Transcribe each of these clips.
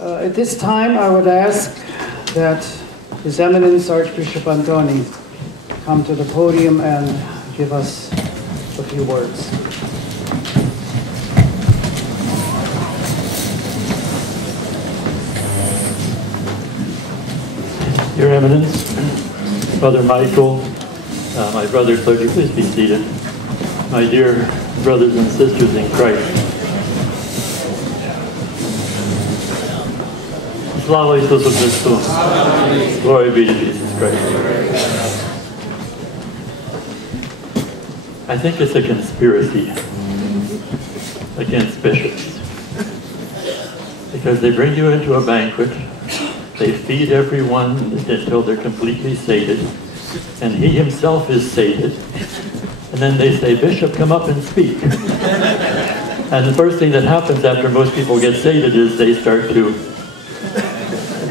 At this time, I would ask that His Eminence Archbishop Antony come to the podium and give us a few words. Your Eminence, Brother Michael, my brother clergy, please be seated. My dear brothers and sisters in Christ. Slava Isusu Christu. Glory be to Jesus Christ. I think it's a conspiracy against bishops. Because they bring you into a banquet, they feed everyone until they're completely sated, and he himself is sated. And then they say, Bishop, come up and speak. And the first thing that happens after most people get sated is they start to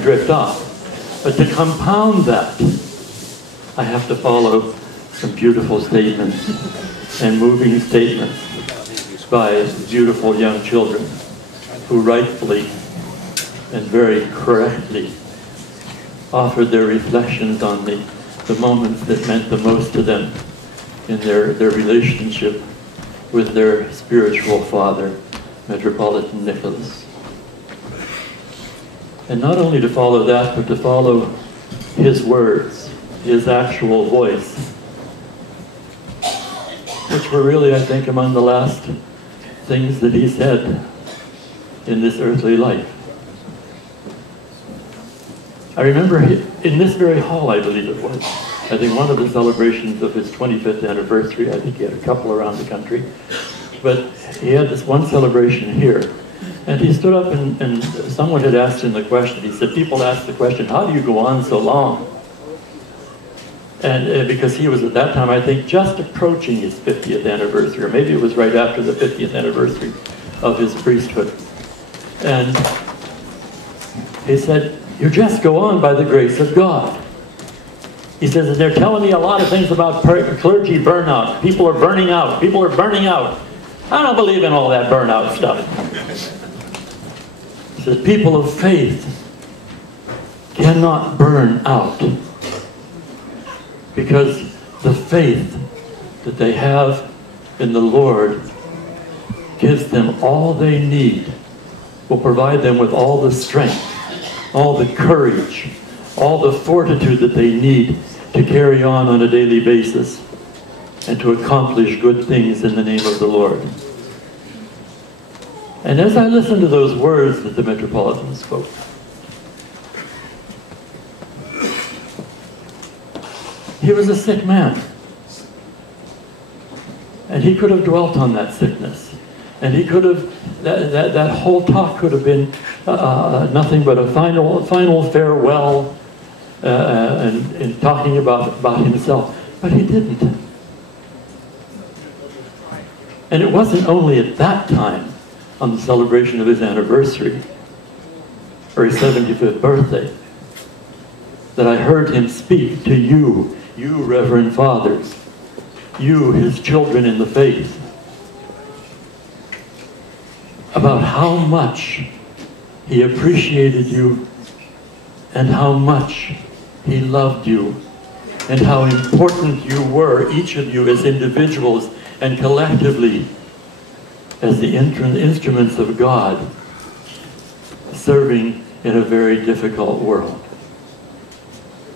drift off. But to compound that, I have to follow some beautiful statements and moving statements by beautiful young children who rightfully and very correctly offered their reflections on the moments that meant the most to them in their relationship with their spiritual father, Metropolitan Nicholas. And not only to follow that, but to follow his words, his actual voice, which were really, I think, among the last things that he said in this earthly life. I remember in this very hall, I believe it was, I think one of the celebrations of his 25th anniversary, I think he had a couple around the country, but he had this one celebration here. And he stood up and someone had asked him the question. He said, people ask the question, how do you go on so long? And because he was at that time, I think, just approaching his 50th anniversary, or maybe it was right after the 50th anniversary of his priesthood. And he said, you just go on by the grace of God. He says, and they're telling me a lot of things about clergy burnout. People are burning out. People are burning out. I don't believe in all that burnout stuff. He says, people of faith cannot burn out because the faith that they have in the Lord gives them all they need, will provide them with all the strength, all the courage, all the fortitude that they need to carry on a daily basis and to accomplish good things in the name of the Lord. And as I listened to those words that the Metropolitan spoke, he was a sick man. And he could have dwelt on that sickness. And he could have, that whole talk could have been nothing but a final farewell and talking about himself. But he didn't. And it wasn't only at that time, on the celebration of his anniversary, or his 75th birthday, that I heard him speak to you, Reverend Fathers, you, his children in the faith, about how much he appreciated you and how much he loved you and how important you were, each of you as individuals and collectively as the instruments of God serving in a very difficult world.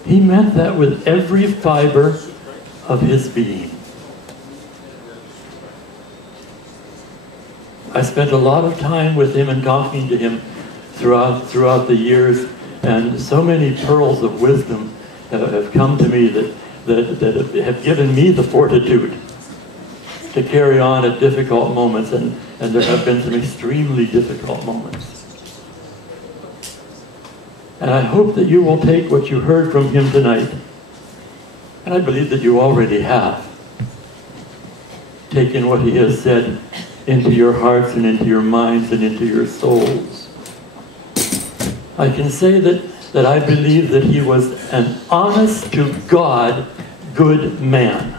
He meant that with every fiber of his being. I spent a lot of time with him and talking to him throughout the years, and so many pearls of wisdom have come to me that have given me the fortitude to carry on at difficult moments, and there have been some extremely difficult moments. And I hope that you will take what you heard from him tonight, and I believe that you already have, taken what he has said into your hearts and into your minds and into your souls. I can say that I believe that he was an honest-to-God good man.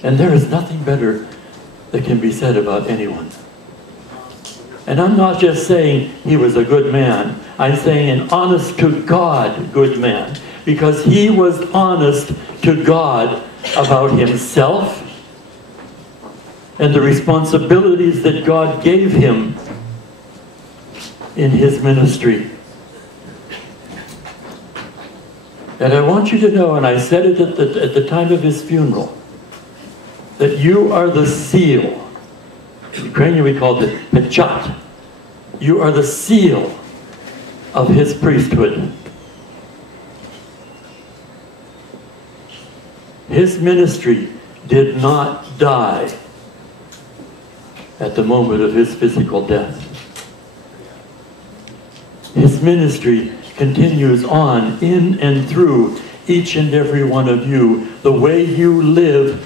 And there is nothing better that can be said about anyone. And I'm not just saying he was a good man. I'm saying an honest to God good man. Because he was honest to God about himself and the responsibilities that God gave him in his ministry. And I want you to know, and I said it at the time of his funeral, that you are the seal. In Ukrainian we call it pechat. You are the seal of his priesthood. His ministry did not die at the moment of his physical death. His ministry continues on in and through each and every one of you, the way you live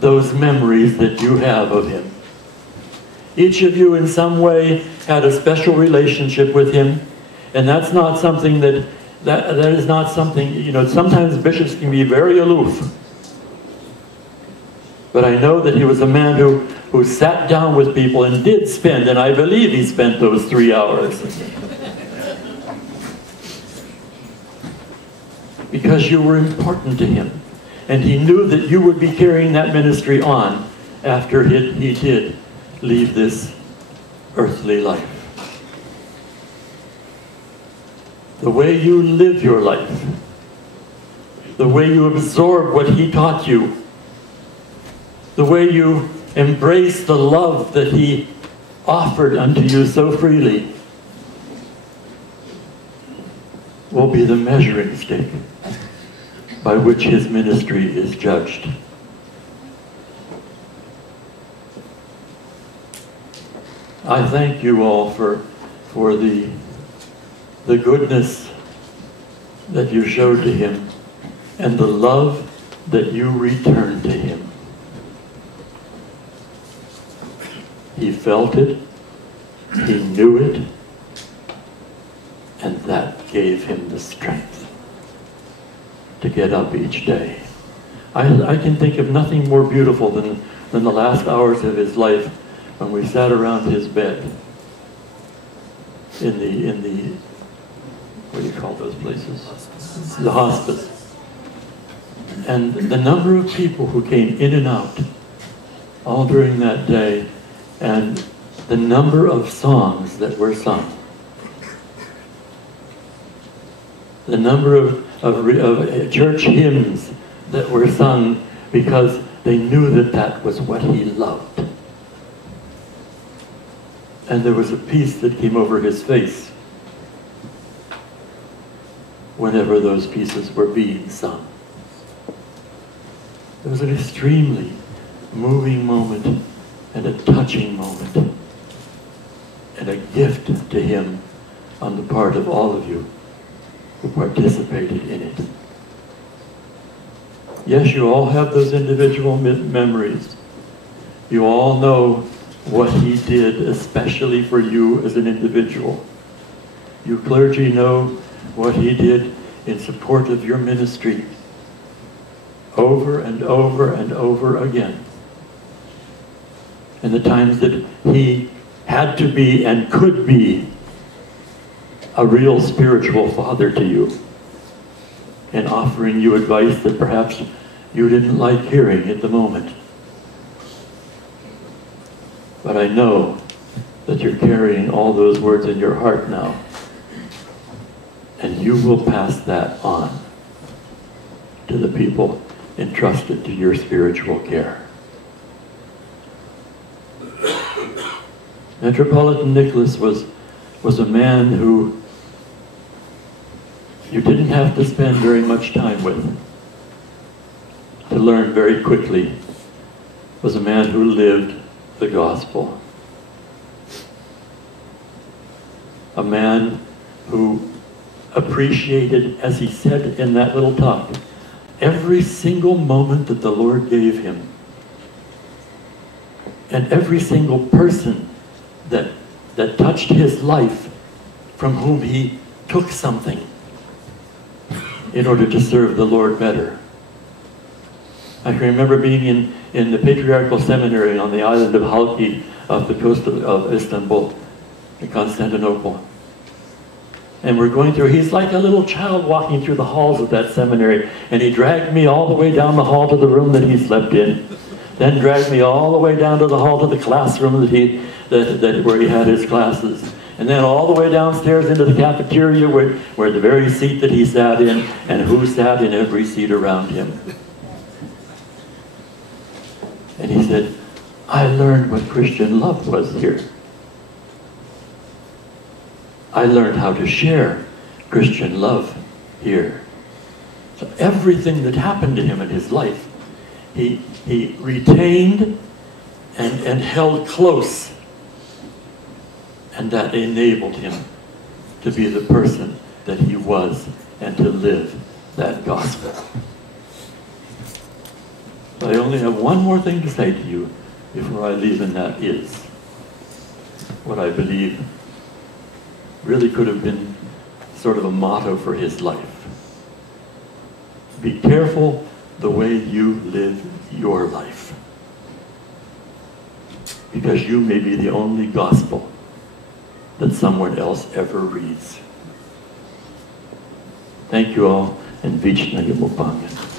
those memories that you have of him. Each of you in some way had a special relationship with him, and that's not something that is not something, you know, sometimes bishops can be very aloof. But I know that he was a man who sat down with people and did spend, and I believe he spent those 3 hours. Because you were important to him. And he knew that you would be carrying that ministry on after he did leave this earthly life. The way you live your life, the way you absorb what he taught you, the way you embrace the love that he offered unto you so freely, will be the measuring stick by which his ministry is judged. I thank you all for the goodness that you showed to him and the love that you returned to him. He felt it, he knew it, and that gave him the strength to get up each day. I can think of nothing more beautiful than the last hours of his life when we sat around his bed in the what do you call those places? The hospice. And the number of people who came in and out all during that day, and the number of songs that were sung. The number of church hymns that were sung because they knew that that was what he loved. And there was a peace that came over his face whenever those pieces were being sung. It was an extremely moving moment and a touching moment and a gift to him on the part of all of you who participated in it. Yes, you all have those individual memories. You all know what he did, especially for you as an individual. You clergy know what he did in support of your ministry over and over and over again. And the times that he had to be and could be a real spiritual father to you and offering you advice that perhaps you didn't like hearing at the moment. But I know that you're carrying all those words in your heart now, and you will pass that on to the people entrusted to your spiritual care. Metropolitan Nicholas was a man who you didn't have to spend very much time with to learn very quickly. Was a man who lived the gospel. A man who appreciated, as he said in that little talk, every single moment that the Lord gave him, and every single person that touched his life, from whom he took something in order to serve the Lord better. I can remember being in the Patriarchal Seminary on the island of Halki off the coast of Istanbul, in Constantinople. And we're going through, he's like a little child walking through the halls of that seminary, and he dragged me all the way down the hall to the room that he slept in, then dragged me all the way down to the hall to the classroom where he had his classes, and then all the way downstairs into the cafeteria where the very seat that he sat in, and who sat in every seat around him. And he said, I learned what Christian love was here. I learned how to share Christian love here. So everything that happened to him in his life, he retained and held close. And that enabled him to be the person that he was and to live that gospel. So I only have one more thing to say to you before I leave, and that is what I believe really could have been sort of a motto for his life. Be careful the way you live your life, because you may be the only gospel that someone else ever reads. Thank you all, and Vich Nagamupangan.